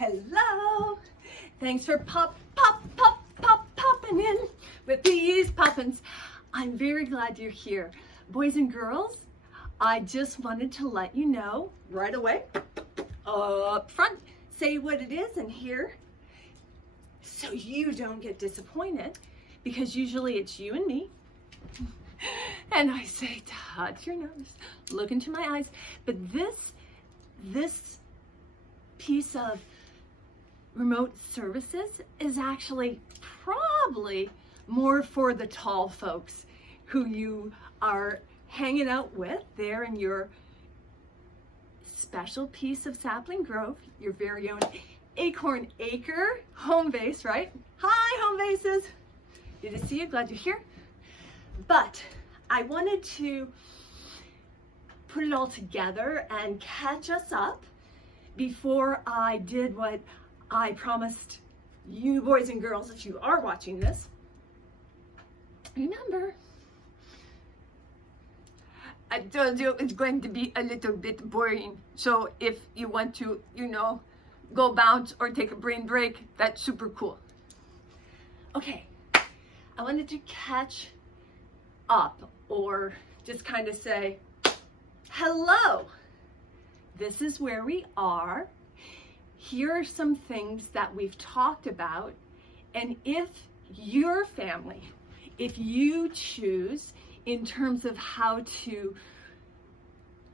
Hello. Thanks for popping in with these poppins. I'm very glad you're here. Boys and girls, I just wanted to let you know right away, up front, say what it is in here so you don't get disappointed, because usually it's you and me. And I say, touch your nose, look into my eyes. But this piece of remote services is actually probably more for the tall folks who you are hanging out with there in your special piece of Sapling Grove, your very own Acorn Acre home base, right? Hi, home bases. Good to see you, glad you're here. But I wanted to put it all together and catch us up before I did what I promised you boys and girls, if you are watching this. Remember, I told you it's going to be a little bit boring. So if you want to, go bounce or take a brain break, that's super cool. Okay, I wanted to catch up, or just kind of say, hello, this is where we are. Here are some things that we've talked about. And if your family, if you choose in terms of how to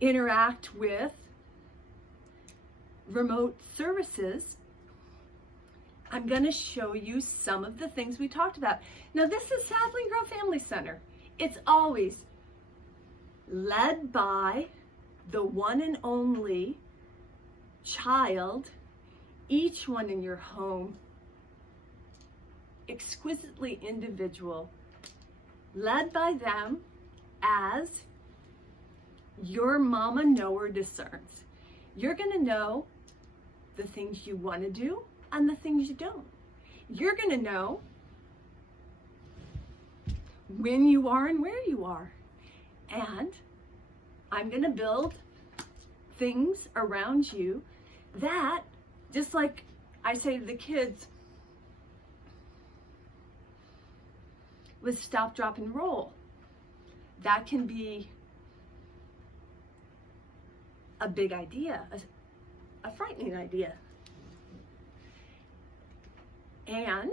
interact with remote services, I'm going to show you some of the things we talked about. Now, this is Sapling Grove Family Center. It's always led by the one and only child, each one in your home, exquisitely individual, led by them as your mama knower discerns. You're going to know the things you want to do and the things you don't. You're going to know when you are and where you are. And I'm going to build things around you that, just like I say to the kids with stop, drop, and roll, that can be a big idea, a frightening idea. And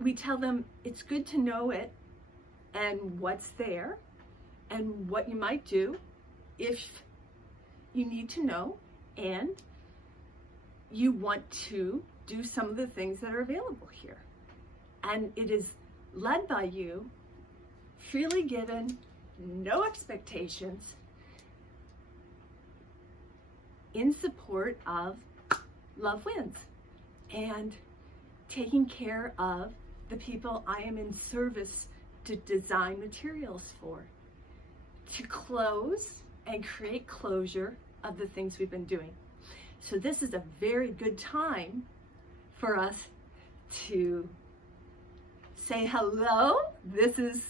we tell them it's good to know it and what's there and what you might do if you need to know and you want to do some of the things that are available here. And it is led by you, freely given, no expectations, in support of Love Wins and taking care of the people I am in service to design materials for, to close and create closure of the things we've been doing. So this is a very good time for us to say hello. This is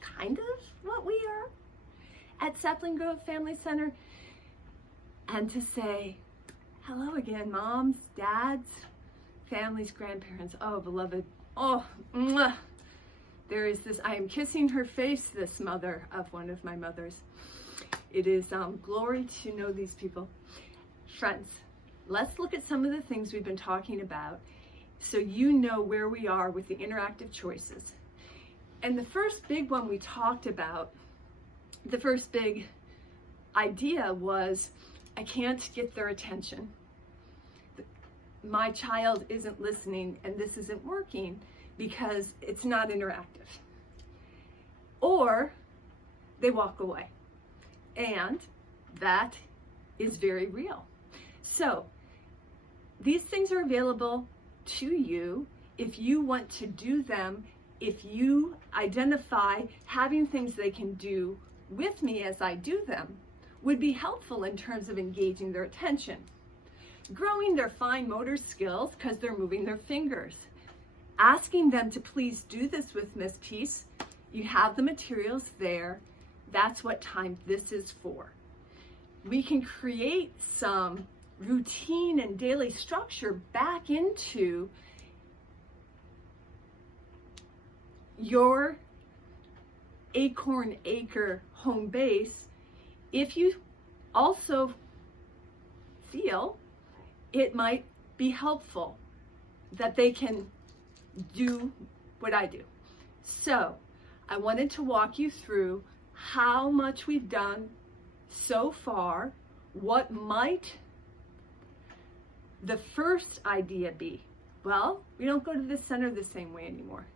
kind of what we are at Sapling Grove Family Center. And to say hello again, moms, dads, families, grandparents, oh, beloved, oh, mwah. There is this, I am kissing her face, this mother of one of my mothers. It is glory to know these people. Friends, let's look at some of the things we've been talking about so you know where we are with the interactive choices. And the first big one we talked about, the first big idea was, I can't get their attention. My child isn't listening and this isn't working because it's not interactive. Or they walk away. And that is very real. So these things are available to you if you want to do them, if you identify having things they can do with me as I do them would be helpful in terms of engaging their attention, growing their fine motor skills because they're moving their fingers, asking them to please do this with Miss Peace. You have the materials there. That's what time this is for. we can create some routine and daily structure back into your Acorn Acre home base if you also feel it might be helpful that they can do what I do. So I wanted to walk you through how much we've done so far, what might the first idea be. Well, we don't go to the center the same way anymore.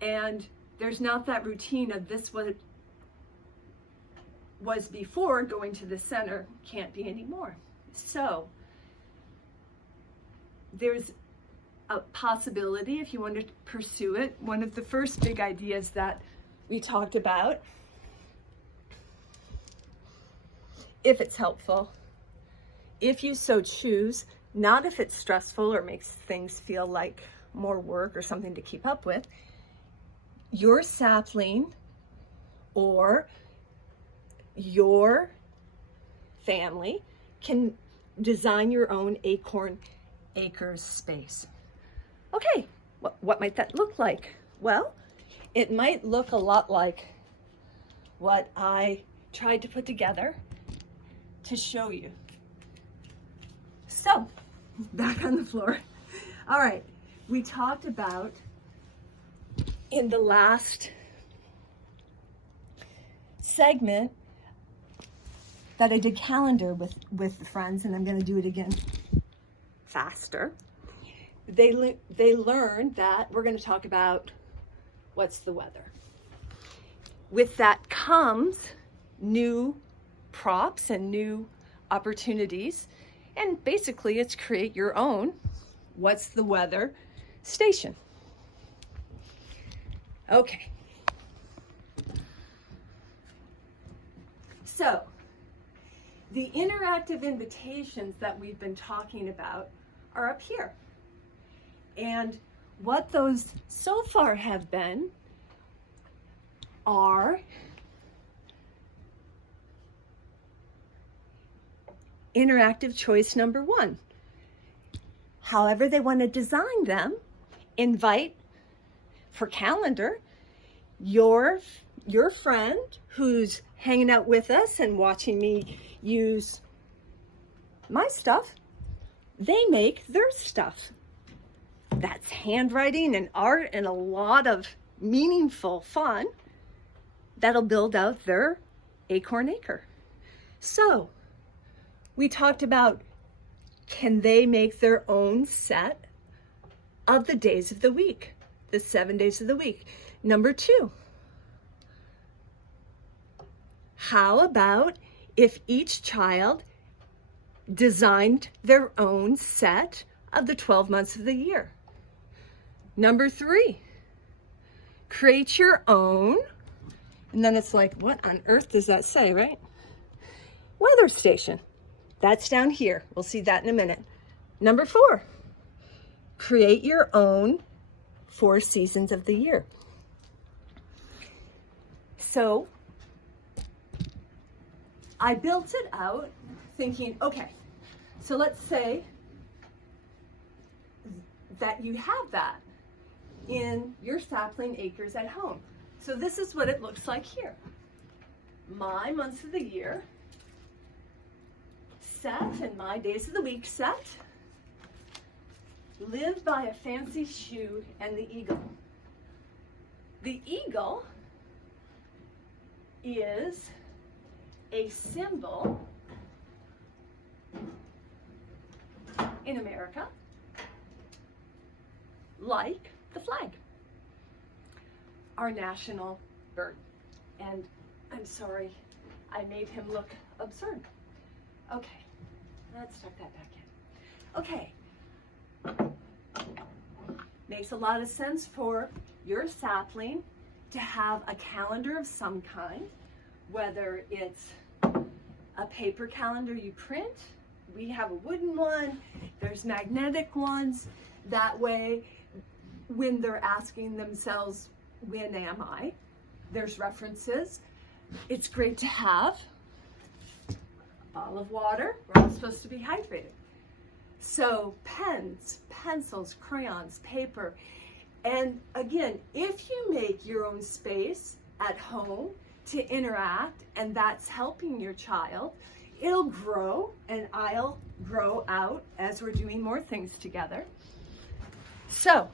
And there's not that routine of this what was before going to the center can't be anymore. So there's a possibility if you want to pursue it. One of the first big ideas that we talked about, if it's helpful, if you so choose, not if it's stressful or makes things feel like more work or something to keep up with, your sapling or your family can design your own Acorn Acres space. Okay, what might that look like? Well, it might look a lot like what I tried to put together to show you. So, back on the floor. All right, we talked about in the last segment that I did calendar with friends, and I'm going to do it again faster. They learned that we're going to talk about what's the weather. With that comes new props and new opportunities, and basically it's create your own what's the weather station. Okay. So, the interactive invitations that we've been talking about are up here. And what those so far have been are interactive choice number 1. However they want to design them, invite for calendar your friend who's hanging out with us and watching me use my stuff. They make their stuff. That's handwriting and art and a lot of meaningful fun that'll build out their Acorn Acre. So we talked about, can they make their own set of the days of the week, the 7 days of the week? Number 2, how about if each child designed their own set of the 12 months of the year? Number 3, create your own, and then it's like, what on earth does that say, right? Weather station. That's down here. We'll see that in a minute. Number 4, create your own 4 seasons of the year. So I built it out thinking, okay, so let's say that you have that in your sapling acres at home. So this is what it looks like here. My months of the year set and my days of the week set. Live by a fancy shoe and the eagle. The eagle is a symbol in America, like the flag, our national bird. And I'm sorry, I made him look absurd. Okay, let's tuck that back in. Okay, makes a lot of sense for your sapling to have a calendar of some kind, whether it's a paper calendar you print. We have a wooden one, there's magnetic ones. That way, when they're asking themselves, when am I? There's references. It's great to have bottle of water. We're all supposed to be hydrated. So pens, pencils, crayons, paper. And again, if you make your own space at home to interact, and that's helping your child, it'll grow, and I'll grow out as we're doing more things together. So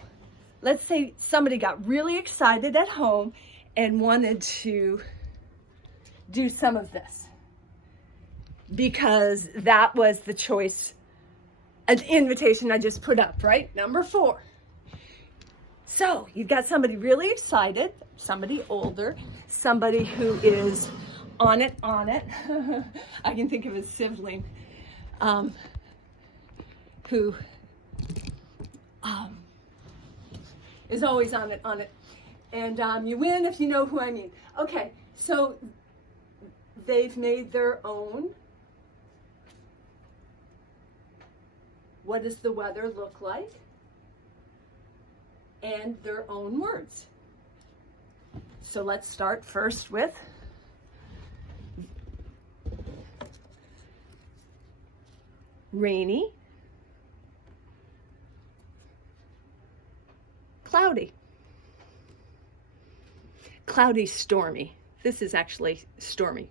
let's say somebody got really excited at home and wanted to do some of this because that was the choice, an invitation I just put up, right? Number 4. So you've got somebody really excited, somebody older, somebody who is on it. I can think of a sibling who is always on it. And you win if you know who I mean. Okay, so they've made their own. What does the weather look like? And their own words. So let's start first with rainy, cloudy. Cloudy, stormy. This is actually stormy.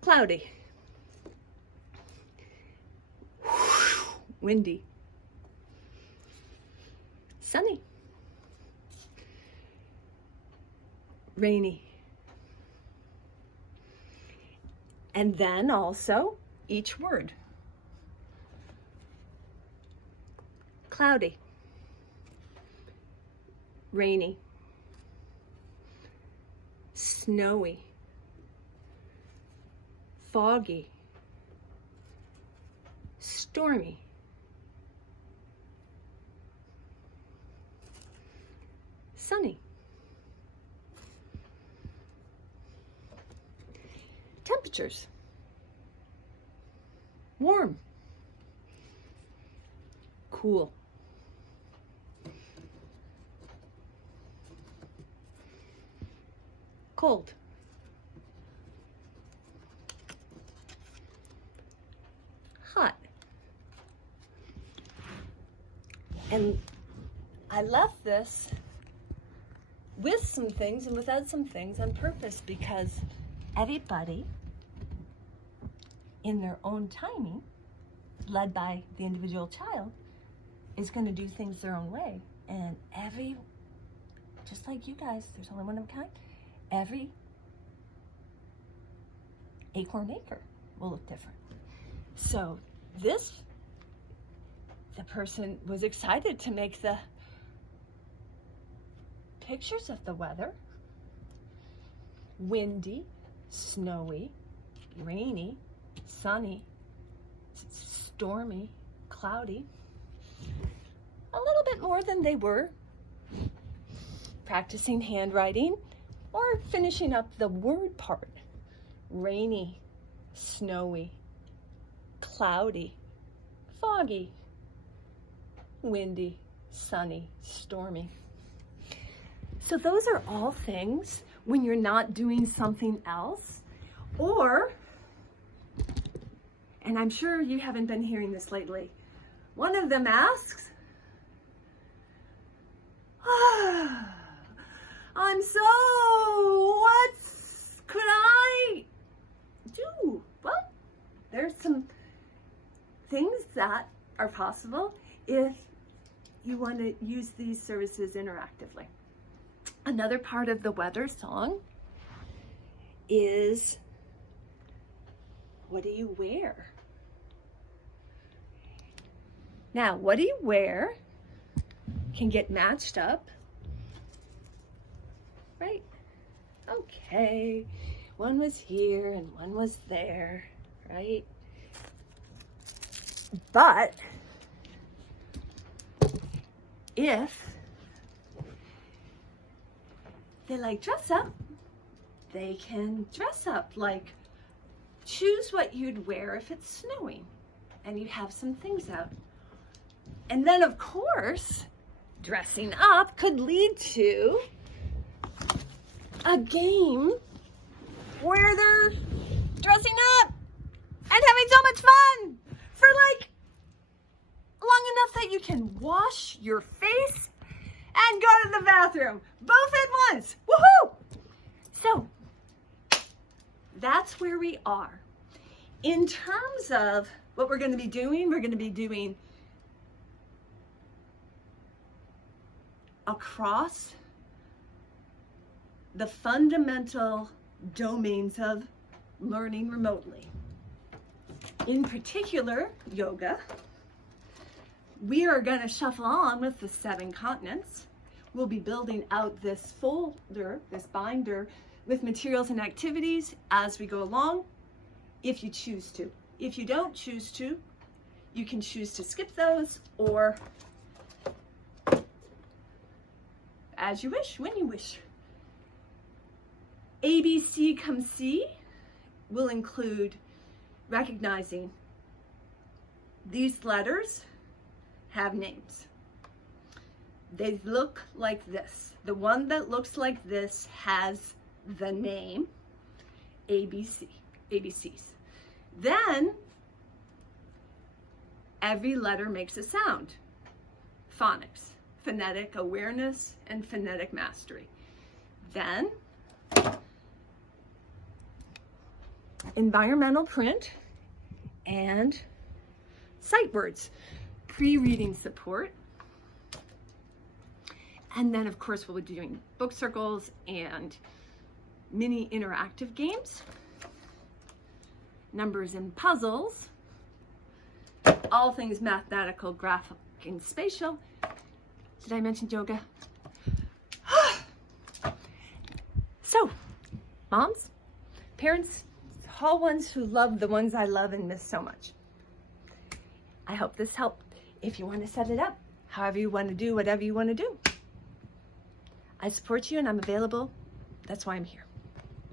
Cloudy. Windy. Sunny. Rainy. And then also each word. Cloudy. Rainy. Snowy. Foggy. Stormy. Sunny. Temperatures. Warm. Cool. Cold. Hot. And I left this with some things and without some things on purpose because everybody in their own timing, led by the individual child, is going to do things their own way. And just like you guys, there's only one of a kind, every acorn acre will look different. So the person was excited to make the pictures of the weather: windy, snowy, rainy, sunny, stormy, cloudy. A little bit more than they were practicing handwriting or finishing up the word part. Rainy, snowy, cloudy, foggy, windy, sunny, stormy. So those are all things when you're not doing something else, or, and I'm sure you haven't been hearing this lately, one of them asks, I'm so, what could I do? Well, there's some things that are possible if you want to use these services interactively. Another part of the weather song is, what do you wear? Now, what do you wear can get matched up, right? Okay, one was here and one was there, right? But if they like dress up, they can dress up. Like, choose what you'd wear if it's snowing and you have some things out. And then, of course, dressing up could lead to a game where they're dressing up and having so much fun for like long enough that you can wash your face and go to the bathroom both at once. Woohoo! So that's where we are. In terms of what we're going to be doing across the fundamental domains of learning remotely. In particular, yoga. We are going to shuffle on with the 7 continents. We'll be building out this folder, this binder, with materials and activities as we go along, if you choose to. If you don't choose to, you can choose to skip those, or as you wish, when you wish. ABC Come See will include recognizing these letters have names. They look like this. The one that looks like this has the name ABC, ABCs. Then every letter makes a sound. Phonics, phonetic awareness and phonetic mastery. Then environmental print and sight words, pre-reading support. And then of course we'll be doing book circles and mini interactive games, numbers and puzzles, all things mathematical, graphic, and spatial. Did I mention yoga? So, moms, parents, all ones who love the ones I love and miss so much. I hope this helped. If you want to set it up, however you want to do, whatever you want to do, I support you and I'm available. That's why I'm here.